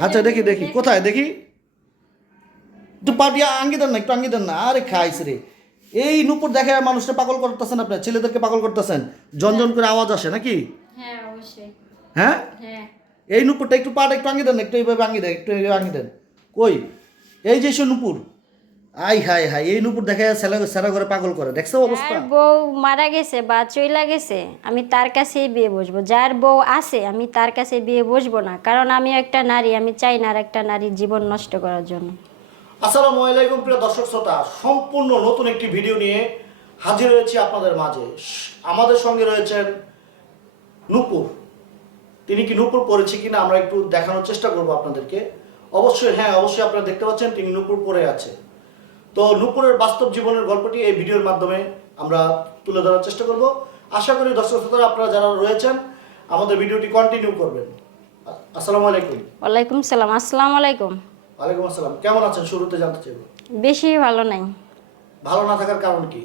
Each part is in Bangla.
আচ্ছা দেখি দেখি। কোথায়? দেখি। একটু পাটিয়া আঙ্গি দেন না একটু আঙ্গি দেন না। আরে খাইস রে। এই নুপুর দেখে মানুষটা পাগল করতেছেন আপনার ছেলেদেরকে পাগল করতেছেন। জনজন করে আওয়াজ আসে নাকি? হ্যাঁ হ্যাঁ? হ্যাঁ। এই নুপুরটা একটু পাট একটু আঙ্গি দেন একটু এইভাবে আঙ্গি দেন একটু এইভাবে আঙ্গি দেন। কই? এই যে সে নুপুর। আই হাই হাই এই নুপুর দেখে ছেলে ছেলে করে পাগল করে দেখছ অবস্থা? বউ মারা গেছে বা চইলা গেছে আমি তার কাছেই বিয়ে বসবো। যার বউ আছে আমি তার কাছে বিয়ে বসবো না কারণ আমি একটা নারী আমি চাই না আর একটা নারীর জীবন নষ্ট করার জন্য। আসসালামু আলাইকুম প্রিয় দর্শক শ্রোতা। সম্পূর্ণ নতুন একটি ভিডিও নিয়ে হাজির হয়েছি আপনাদের মাঝে। আমাদের সঙ্গে রয়েছেন নূপুর। তিনি কি নূপুর পরেছে কিনা আমরা একটু দেখানোর চেষ্টা করব আপনাদেরকে। অবশ্যই হ্যাঁ অবশ্যই আপনারা দেখতে পাচ্ছেন তিনি নূপুর পরে আছে। তো নূপুরের বাস্তব জীবনের গল্পটি এই ভিডিওর মাধ্যমে আমরা তুলে ধরার চেষ্টা করব। আশা করি দর্শক শ্রোতারা আপনারা যারা রয়েছেন আমাদের ভিডিওটি কন্টিনিউ করবেন। আসসালামু আলাইকুম। ওয়ালাইকুম সালাম আসসালামু আলাইকুম। ওয়ালাইকুম আসসালাম। কেমন আছেন? শুরুতে জানতে চাইব। বেশি ভালো নাই। ভালো না থাকার কারণ কি?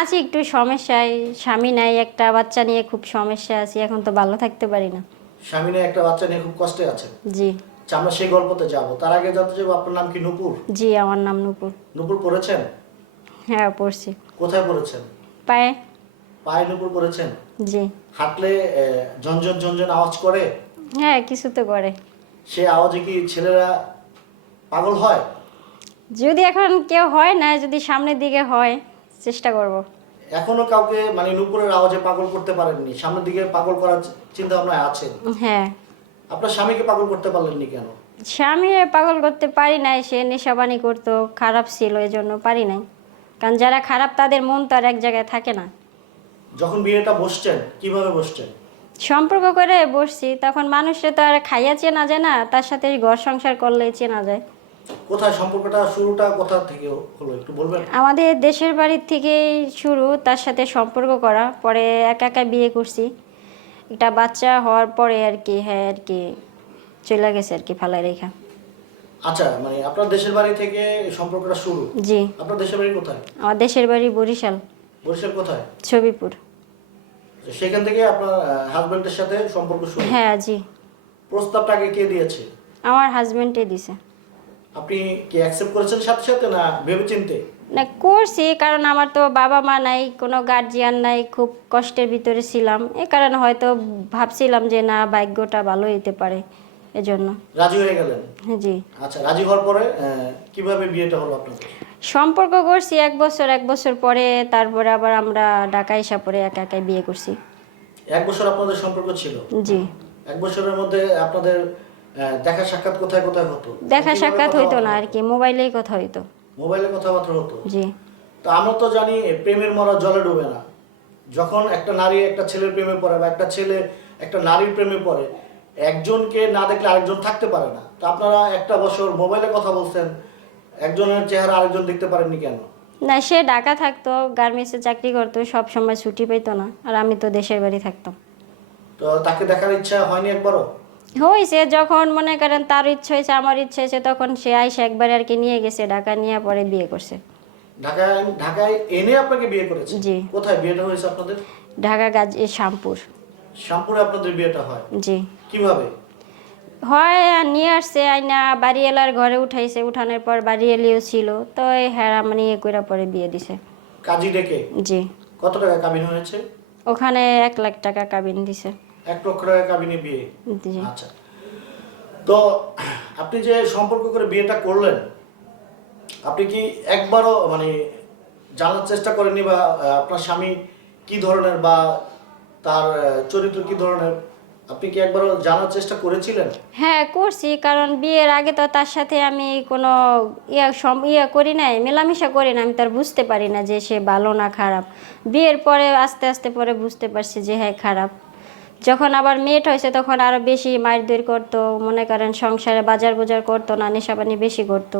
আছি একটু সমস্যায়। স্বামী নাই একটা বাচ্চা নিয়ে খুব সমস্যা আছি এখন তো ভালো থাকতে পারি না। স্বামী নিয়ে একটা বাচ্চা নিয়ে খুব কষ্টে আছেন। জি। আচ্ছা, আমরা সেই গল্পতে যাব। তার আগে জানতে চাইব আপনার নাম কি? নূপুর? জি আমার নাম নুপুর। নূপুর পড়েছেন? হ্যাঁ পড়ছি। কোথায় পড়েছেন? পায়ে। পায়ে নূপুর পড়েছেন? জি। হাঁটলে ঝনঝন ঝনঝন আওয়াজ করে? হ্যাঁ কিছু তো করে। সে আওয়াজে কি ছেলেরা পাগল হয়? যদি এখন কেউ হয় না যদি সামনের দিকে হয় চেষ্টা করব। এখনও কাউকে মানে নূপুরের আওয়াজে পাগল করতে পারেননি? সামনের দিকে পাগল করার চিন্তা ভাবনা আছে হ্যাঁ। আপনার স্বামীকে পাগল করতে পারলেননি কেন? স্বামী পাগল করতে পারি নাই সে নেশাবানি করতো খারাপ ছিল এই জন্য পারি নাই। কারণ যারা খারাপ তাদের মন তো আর এক জায়গায় থাকে না। যখন বিয়েটা বসছেন কীভাবে বসছেন? সম্পর্ক করে বসছি তখন মানুষে তো আর খাইয়া চেনা যায় না তার সাথে ঘর সংসার করলে চেনা যায়। কোথায় সম্পর্কটা শুরুটা কোথা থেকে হলো একটু বলবেন? আমাদের দেশের বাড়ির থেকেই শুরু তার সাথে সম্পর্ক করা পরে একা একা বিয়ে করছি। একটা বাচ্চা হওয়ার পরে আর কি হ্যাঁ আর কি চলে গেছে আর কি ফালাই রেখা। আচ্ছা মানে আপনার দেশের বাড়ি থেকে সম্পর্কটা শুরু? জি। আপনার দেশের বাড়ি কোথায়? আমার দেশের বাড়ি বরিশাল। বরিশাল কোথায়? ছবিপুর। সেখান থেকে আপনার হাজবেন্ডের সাথে সম্পর্ক শুরু? হ্যাঁ জি। প্রস্তাবটা আগে কে দিয়েছে? আমার হাজবেন্ডে দিছে। আপনি কি অ্যাকসেপ্ট করেছেন সাথে সাথে না ভেবে চিনতে না করছি কারণ আমার তো বাবা মা নাই কোনো গার্জিয়ান নাই খুব কষ্টের ভিতরে ছিলাম। এ কারণে হয়তো ভাবছিলাম যে না ভাগ্যটা ভালো হইতে পারে এজন্য। রাজি হয়ে গেলেন? জি। আচ্ছা রাজি হওয়ার পরে কীভাবে বিয়েটা হলো আপনাদের? সম্পর্ক করছি এক বছর এক বছর পরে তারপরে আবার আমরা ঢাকা এসা পরে একা একাই বিয়ে করছি। এক বছর আপনাদের সম্পর্ক ছিল? জি। এক বছরের মধ্যে আপনাদের দেখা সাক্ষাৎ কোথায় কোথায় হতো? দেখা সাক্ষাৎ হইতো না আর কি মোবাইলেই কথা হইতো। মোবাইলে কথাবার্তা হতো। জি। তো আমরা তো জানি প্রেমের মরা জলে ডুবে না। যখন একটা নারী একটা ছেলের প্রেমে পড়ে বা একটা ছেলে একটা নারীর প্রেমে পড়ে একজনকে না দেখলে আরেকজন থাকতে পারে না। তো আপনারা একটা বছর মোবাইলে কথা বলছেন একজনের চেহারা আরেকজন দেখতে পারেননি কেন? না সে ঢাকা থাকতো গার্মেন্টসে চাকরি করতো সব সময় ছুটি পেতো না আর আমি তো দেশের বাড়ি থাকতাম। তো তাকে দেখার ইচ্ছা হয়নি একবারও? হয়েছে যখন মনে করেন তার ইচ্ছে হয়েছে আমার ইচ্ছে হয়েছে তখন সে আইসে একবার আর কি নিয়ে গেছে ঢাকা নিয়ে পরে বিয়ে করছে। ঢাকায় ঢাকায় এনে আপনাকে বিয়ে করেছে? জি। কোথায় বিয়েটা হয়েছে আপনাদের? ঢাকা গাজ শ্যামপুর। শ্যামপুরে আপনাদের বিয়েটা হয়? জি। কীভাবে? হয় নিয়ে আসছে আইনা বাড়ি এলার ঘরে উঠাইছে উঠানোর পর বাড়ি এলিও ছিল তো এই হেরা মানে ইয়ে করে পরে বিয়ে দিছে। কাজী ডেকে? জি। কত টাকা কাবিন হয়েছে? ওখানে এক লাখ টাকা কাবিন দিছে। এক লক্ষ টাকা কাবিনে বিয়ে। আচ্ছা। তো আপনি যে সম্পর্ক করে বিয়েটা করলেন আপনি কি একবারও মানে জানার চেষ্টা করেননি বা আপনার স্বামী কি ধরনের বা তার চরিত্র কি ধরনের? আপনি কি একবারও জানার চেষ্টা করেছিলেন? হ্যাঁ করছি কারণ বিয়ের আগে তো তার সাথে আমি কোনো ইয়া সম ইয়া করি নাই মেলামেশা করি না আমি তার বুঝতে পারি না যে সে ভালো না খারাপ। বিয়ের পরে আস্তে আস্তে পরে বুঝতে পারছি যে হ্যাঁ খারাপ। যখন আবার মেট হয়েছে তখন আরও বেশি মায়ের দৈর করতো মনে করেন সংসারে বাজার বোজার করতো না নেশাপানি বেশি করতো।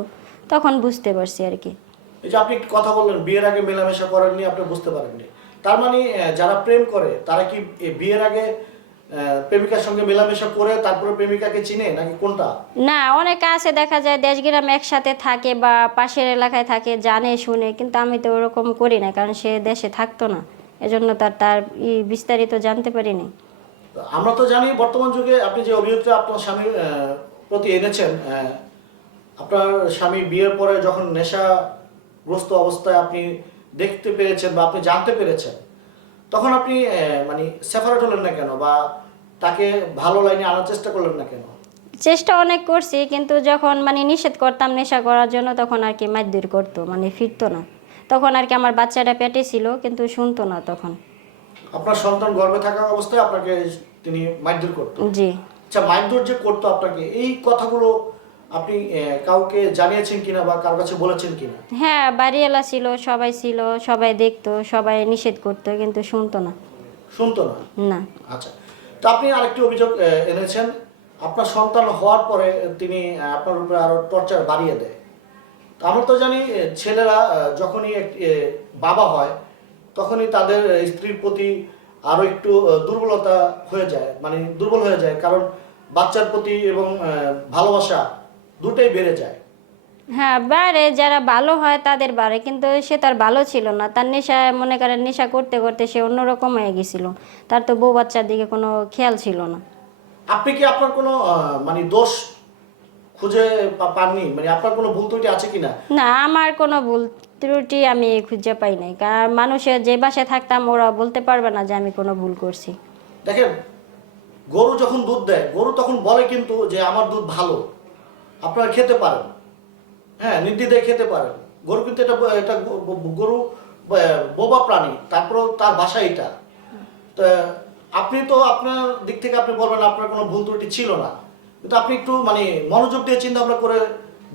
তখন বুঝতে পারছি আর কি। এই যে আপনি কথা বললেন বিয়ের আগে মেলামেশা করেননি আপনি বুঝতে পারেননি। তার মানে যারা প্রেম করে তারা কি বিয়ের আগে প্রেমিকার সঙ্গে মেলামেশা করে তারপরে প্রেমিকাকে চিনে নাকি কোনটা? না অনেকে আছে দেখা যায় দেশ গ্রাম একসাথে থাকে বা পাশের এলাকায় থাকে জানে শুনে কিন্তু আমি তো ওরকম করি না কারণ সে দেশে থাকতো না। এজন্য তার তার বিস্তারিত জানতে পারিনি। আমরা তো জানি বর্তমান যুগে আপনি যে অভিযোগটা আপনার স্বামীর প্রতি এনেছেন আপনার স্বামী বিয়ের পরে যখন নেশাগ্রস্ত অবস্থায় আপনি দেখতে পেরেছেন বা আপনি জানতে পেরেছেন, তখন আপনি মানে সেপারেট হলেন না কেন বা তাকে ভালো লাইনে আনার চেষ্টা করলেন না কেন? চেষ্টা অনেক করছি, কিন্তু যখন মানে নিষেধ করতাম নেশা করার জন্য, তখন আর কি মারধর করতো মানে ফিরতো না। তখন আর কি আমার বাচ্চাটা পেটে ছিল, কিন্তু শুনতো না তখন। আপনার সন্তান গর্ভে থাকা অবস্থায় আপনাকে তিনি মারধর করতো। জি। আচ্ছা মারধর যে করতো আপনাকে এই কথাগুলো আপনি কাউকে জানিয়েছেন কিনা বা কার কাছে বলেছেন কিনা? হ্যাঁ বাড়িওয়ালা ছিল সবাই ছিল সবাই দেখতো সবাই নিষেধ করতো কিন্তু শুনতো না। শুনতো না? না। আচ্ছা তো আপনি আরেকটি অভিযোগ এনেছেন। আপনার সন্তান হওয়ার পরে তিনি আপনার উপরে আরও টর্চার বাড়িয়ে দেয়। তো আমরা তো জানি ছেলেরা যখনই বাবা হয় তখনই তাদের স্ত্রীর প্রতি আরও একটু দুর্বলতা হয়ে যায় মানে দুর্বল হয়ে যায় কারণ বাচ্চার প্রতি এবং ভালোবাসা দুটোই বেড়ে যায়। হ্যাঁ বাড়ে যারা ভালো হয় তাদের বাড়ে কিন্তু সে তার ভালো ছিল না। তার নেশা মনে করেন নেশা করতে করতে সে অন্যরকম হয়ে গেছিল। তার তো বউ বাচ্চার দিকে কোনো খেয়াল ছিল না। আপনি কি আপনার কোনো মানে দোষ খুঁজে পাননি? মানে আপনার কোনো ভুল ত্রুটি আছে কিনা? না আমার কোনো ভুল ত্রুটি আমি খুঁজে পাই নাই। কারণ মানুষের যে বাসায় থাকতাম, ওরা বলতে পারবে না যে আমি কোনো ভুল করছি। দেখেন, গরু যখন দুধ দেয়, গরু তখন বলে কিন্তু যে আমার দুধ ভালো। আপনারা খেতে পারেন। হ্যাঁ নির্দ্বিধায় খেতে পারেন। গরু কিন্তু এটা এটা গরু বোবা প্রাণী। তারপরেও তার ভাষা এটা। তো, আপনি তো আপনার দিক থেকে আপনি বলবেন আপনার কোনো ভুল ত্রুটি ছিল না। কিন্তু আপনি একটু মানে মনোযোগ দিয়ে চিন্তা ভাবনা করে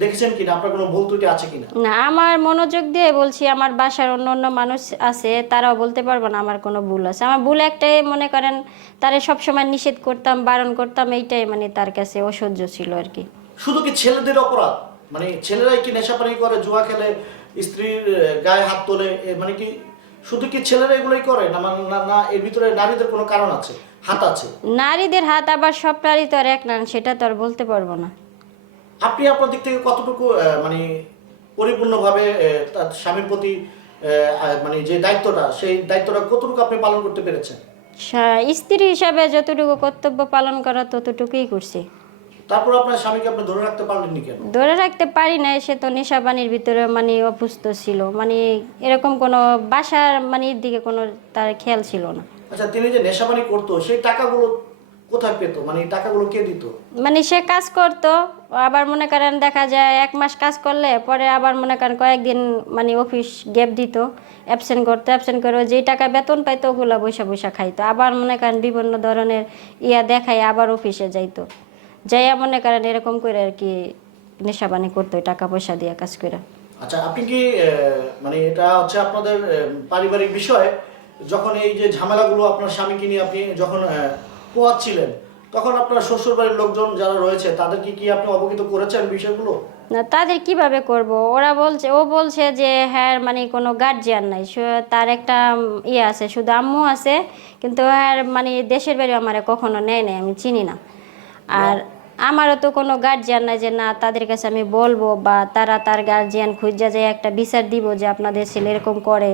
দেখেছেন কিনা? আপনার কোনো ভুল ত্রুটি আছে কিনা? না আমার মনোযোগ দিয়ে বলছি আমার বাসার অন্য অন্য মানুষ আছে তারাও বলতে পারব না আমার কোনো ভুল আছে। আমার ভুল একটাই মনে করেন তারে সবসময় নিষেধ করতাম বারণ করতাম এইটাই মানে তার কাছে অসহ্য ছিল আর কি। শুধু কি ছেলেদের অপরাধ? মানে ছেলেরাই কি নেশাপানি করে জুয়া খেলে স্ত্রীর গায়ে হাত তোলে মানে কি শুধু কি ছেলেরা এগুলোই করে? না মানে না না এর ভিতরে নারীদের কোনো কারণ আছে? হাত আছে? নারীদের হাত আবার সব নারী তো আর এক না সেটা তো আর বলতে পারব না। আপনি আপনার দিক থেকে কতটুকু মানে পরিপূর্ণভাবে তার স্বামীর প্রতি মানে যে দায়িত্বটা সেই দায়িত্বটা কতটুকু আপনি পালন করতে পেরেছেন? স্ত্রী হিসাবে যতটুকু কর্তব্য পালন করা ততটুকুই করছি। তারপর আপনার স্বামীকে আপনি ধরে রাখতে পারলেননি কেন? ধরে রাখতে পারি না সে তো নেশাবানির ভিতরে মানে অভ্যস্ত ছিল। মানে এরকম কোনো বাসার মানে এর দিকে কোনো তার খেয়াল ছিল না। আচ্ছা তিনি যে নেশাপানি করতো সেই টাকাগুলো কোথায় পেতো? মানে এই টাকাগুলো কে দিত? মানে সে কাজ করতো আবার মনে করেন দেখা যায় এক মাস কাজ করলে পরে আবার মনে করেন কয়েকদিন মানে অফিস গ্যাপ দিত অ্যাবসেন্ট করতো অ্যাবসেন্ট করে যেই টাকা বেতন পাইতো ওগুলো বৈশা বৈশা খাইতো। আবার মনে করেন বিভিন্ন ধরনের ইয়া দেখায় আবার অফিসে যাইতো। যাইয়া মনে করেন এরকম করে আর কি নেশাবানি করতো টাকা পয়সা দিয়ে কাজ করে আচ্ছা আপনি কি মানে এটা হচ্ছে আপনাদের পারিবারিক বিষয় যখন এই যে ঝামেলাগুলো আপনার স্বামীকে নিয়ে আপনি যখন পোয়াচ্ছিলেন। তখন আপনার শ্বশুর বাড়ির লোকজন যারা রয়েছে, তাদেরকে কি আপনি অবগত করেছেন বিষয়গুলো? না, তাদের কীভাবে করব? ওরা বলছে, ও বলছে যে হ্যাঁ মানে কোনো গার্জিয়ান নাই। তার একটা ইয়ে আছে, শুধু আম্মু আছে, কিন্তু হ্যাঁ মানে দেশের বাড়ি আমার কখনো নেয় নাই, আমি চিনি না। আর আমারও তো কোনো গার্জিয়ান নাই যে, না, তাদের কাছে আমি বলব বা তারা তার গার্জিয়ান খুঁজা যায় একটা বিচার দিব যে, আপনাদের ছেলে এরকম করে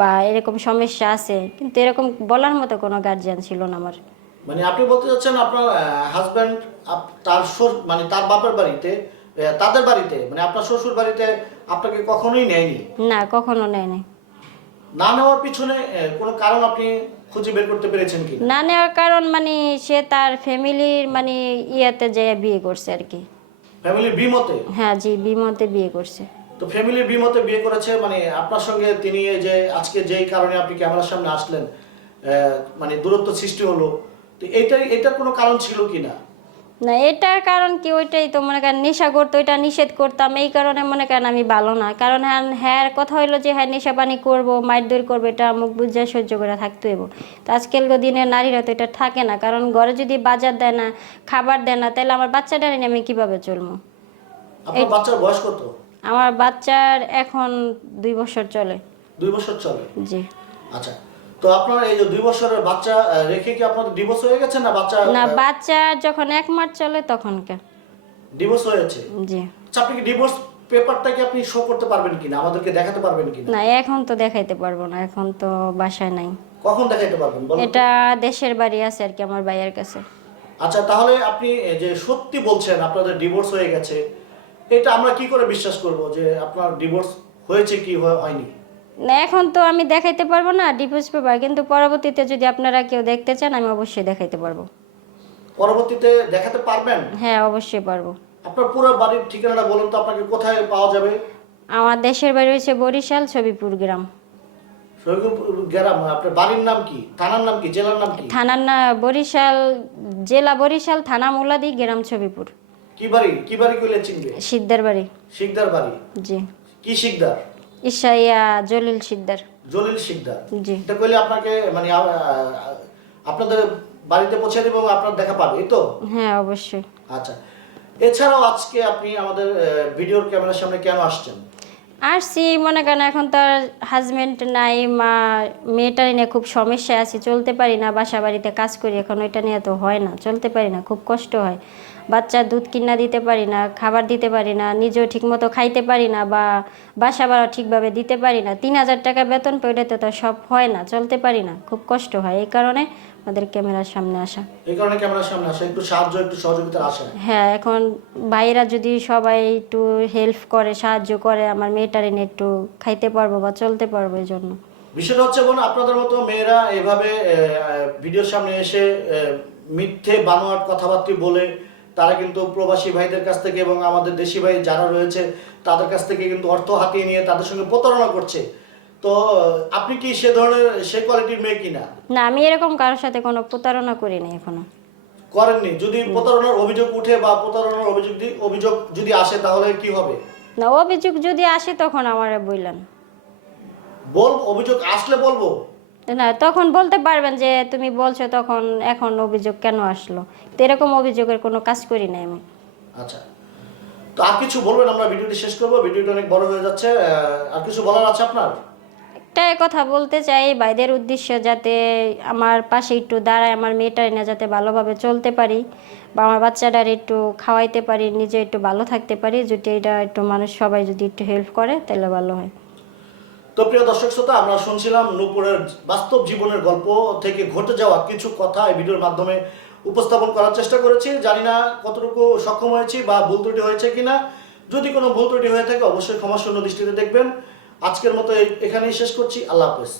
বা এরকম সমস্যা আছে। কিন্তু এরকম বলার মতো কোনো গার্জিয়ান ছিল না আমার। মানে আপনি বলতে চাচ্ছেন আপনার হাজব্যান্ড তার মানে তার বাপের বাড়িতে তাদের বাড়িতে মানে আপনার শ্বশুর বাড়িতে আপনাকে কখনোই নেয়নি? না কখনো নেয়নি। না নেওয়ার পিছনে কোনো কারণ আপনি খুঁজে বের করতে পেরেছেন কি? না নেওয়ার কারণ মানে সে তার ফ্যামিলির মানে ইয়েতে যেয়ে বিয়ে করছে আর কি। ফ্যামিলির বিমতে হ্যাঁ জি বিমতে বিয়ে করছে। তো ফ্যামিলির বিমতে বিয়ে করেছে মানে আপনার সঙ্গে তিনি যে আজকে যেই কারণে আপনি ক্যামেরার সামনে আসলেন মানে দূরত্ব সৃষ্টি হলো তো এইটাই এটার কোনো কারণ ছিল কি না না এটার কারণ কি? ওইটাই তো মনে করেন নেশা করতো এটা নিষেধ করতাম। এই কারণে মনে করেন আমি ভালো না। কারণ হ্যাঁ হ্যাঁ কথা হইল যে হ্যাঁ নেশা পানি করব মায়ের দৌড় করব এটা মুখ বুঝে সহ্য করে থাকতে হইব। তো আজকালকার দিনে নারীরা তো এটা থাকে না। কারণ ঘরে যদি বাজার দেয় না খাবার দেয় না তাহলে আমার বাচ্চাটা নিয়ে আমি কীভাবে চলবো? আপনার বাচ্চার বয়স কত? আমার বাচ্চার এখন দুই বছর চলে। দুই বছর চলে? জি। আচ্ছা তো আপনার এই যে দুই বছরের বাচ্চা রেখে কি আপনার ডিভোর্স হয়ে গেছে না বাচ্চা না বাচ্চা যখন এক মাস চলে তখনকে। ডিভোর্স হয়েছে? জি। আচ্ছা আপনি কি ডিভোর্স পেপারটা কি আপনি শো করতে পারবেন কিনা? আমাদেরকে দেখাতে পারবেন কিনা? না এখন তো দেখাইতে পারব না এখন তো বাসায় নাই। কখন দেখাতে পারবেন বলুন। এটা দেশের বাড়ি আছে আর কি আমার ভাইয়ের কাছে। আচ্ছা তাহলে আপনি যে সত্যি বলছেন আপনাদের ডিভোর্স হয়ে গেছে এটা আমরা কি করে বিশ্বাস করব যে আপনার ডিভোর্স হয়েছে কি হয়- হয়নি? না এখন তো আমি দেখাইতে পারব না ডিভোর্স পেপার কিন্তু পরবর্তীতে যদি আপনারা কেউ দেখতে চান আমি অবশ্যই দেখাইতে পারব। পরবর্তীতে দেখাতে পারবেন? হ্যাঁ অবশ্যই পারব। আপনার পুরো বাড়ির ঠিকানাটা বলুন তো আপনাকে কোথায় পাওয়া যাবে? আমার দেশের বাড়ি হয়েছে বরিশাল ছবিপুর গ্রাম। শহীদপুর গ্রাম আপনার বাড়ির নাম কি? থানার নাম কি? জেলার নাম কি? থানার না বরিশাল জেলা বরিশাল থানা মুলাদি গ্রাম ছবিপুর। কি বাড়ি? কি বাড়ি কইলে চিনবে? সিদ্ধার বাড়ি? জি। কি শিকদার? ইসাইয়া জলিল সিদ্ধার জলিল শিকদার। জি। এটা কইলে আপনাকে মানে আপনাদের বাড়িতে পৌঁছে দেবো এবং আপনার দেখা পাবে এই তো? হ্যাঁ অবশ্যই। আচ্ছা। এছাড়াও আজকে আপনি আমাদের ভিডিওর ক্যামেরার সামনে কেন আসছেন? আসছি মনে করেন এখন তো হাজবেন্ড নাই মা মেয়েটার নিয়ে খুব সমস্যায় আছি চলতে পারি না বাসা বাড়িতে কাজ করি এখন ওইটা নিয়ে তো হয় না চলতে পারি না খুব কষ্ট হয়। বাচ্চার দুধ কিনা দিতে পারি না খাবার দিতে পারি না নিজেও ঠিকমতো খাইতে পারি না বা বাসা ভাড়া ঠিকভাবে দিতে পারি না তিন হাজার টাকা বেতন পেলে তো সব হয় না চলতে পারি না খুব কষ্ট হয়। এই কারণে আমাদের ক্যামেরার সামনে আসা। এই কারণে ক্যামেরার সামনে আসা একটু সাহায্য একটু সহযোগিতার আশা হ্যাঁ এখন ভাইরা যদি সবাই একটু হেল্প করে সাহায্য করে আমার মেয়েটার নিয়ে একটু খাইতে পারব বা চলতে পারব এই জন্য। বিষয়টা হচ্ছে বোন আপনাদের মতো মেয়েরা এভাবে ভিডিওর সামনে এসে মিথ্যে বানোয়াট কথাবার্তা বলে তারা কিন্তু প্রবাসী ভাইদের কাছ থেকে এবং আমাদের দেশি ভাই যারা রয়েছে তাদের কাছ থেকে কিন্তু অর্থ হাতিয়ে নিয়ে তাদের সঙ্গে প্রতারণা করছে। তো আপনি কি সে ধরনের সে কোয়ালিটির মেয়ে কিনা? না আমি এরকম কারোর সাথে কোনো প্রতারণা করিনি এখনও। করেননি? যদি প্রতারণার অভিযোগ উঠে বা প্রতারণার অভিযোগ অভিযোগ যদি আসে তাহলে কি হবে? না অভিযোগ যদি আসে তখন আমার বললেন বল অভিযোগ আসলে বলব? না তখন বলতে পারবেন যে তুমি বলছো তখন এখন অভিযোগ কেন আসলো? তো এরকম অভিযোগের কোনো কাজ করি না আমি। আচ্ছা। তো আর কিছু বলবেন? আমরা ভিডিওটি শেষ করব। ভিডিওটি অনেক বড় হয়ে যাচ্ছে। আর কিছু বলার আছে আপনার? একটাই কথা বলতে চাই ভাইদের উদ্দেশ্য যাতে আমার পাশে একটু দাঁড়ায় আমার মেয়েটার না যাতে ভালোভাবে চলতে পারি বা আমার বাচ্চাটার একটু খাওয়াইতে পারি নিজে একটু ভালো থাকতে পারি যদি এটা একটু মানুষ সবাই যদি একটু হেল্প করে তাহলে ভালো হয়। তো প্রিয় দর্শক শ্রোতা, আমরা শুনছিলাম নূপুরের বাস্তব জীবনের গল্প থেকে ঘটে যাওয়া কিছু কথা এই ভিডিওর মাধ্যমে উপস্থাপন করার চেষ্টা করেছি। জানি না কতটুকু সক্ষম হয়েছি বা ভুল ত্রুটি হয়েছে কিনা। যদি কোনো ভুল ত্রুটি হয়ে থাকে, অবশ্যই ক্ষমাশূন্য দৃষ্টিতে দেখবেন। আজকের মতো এখানেই শেষ করছি। আল্লাহ হাফেজ।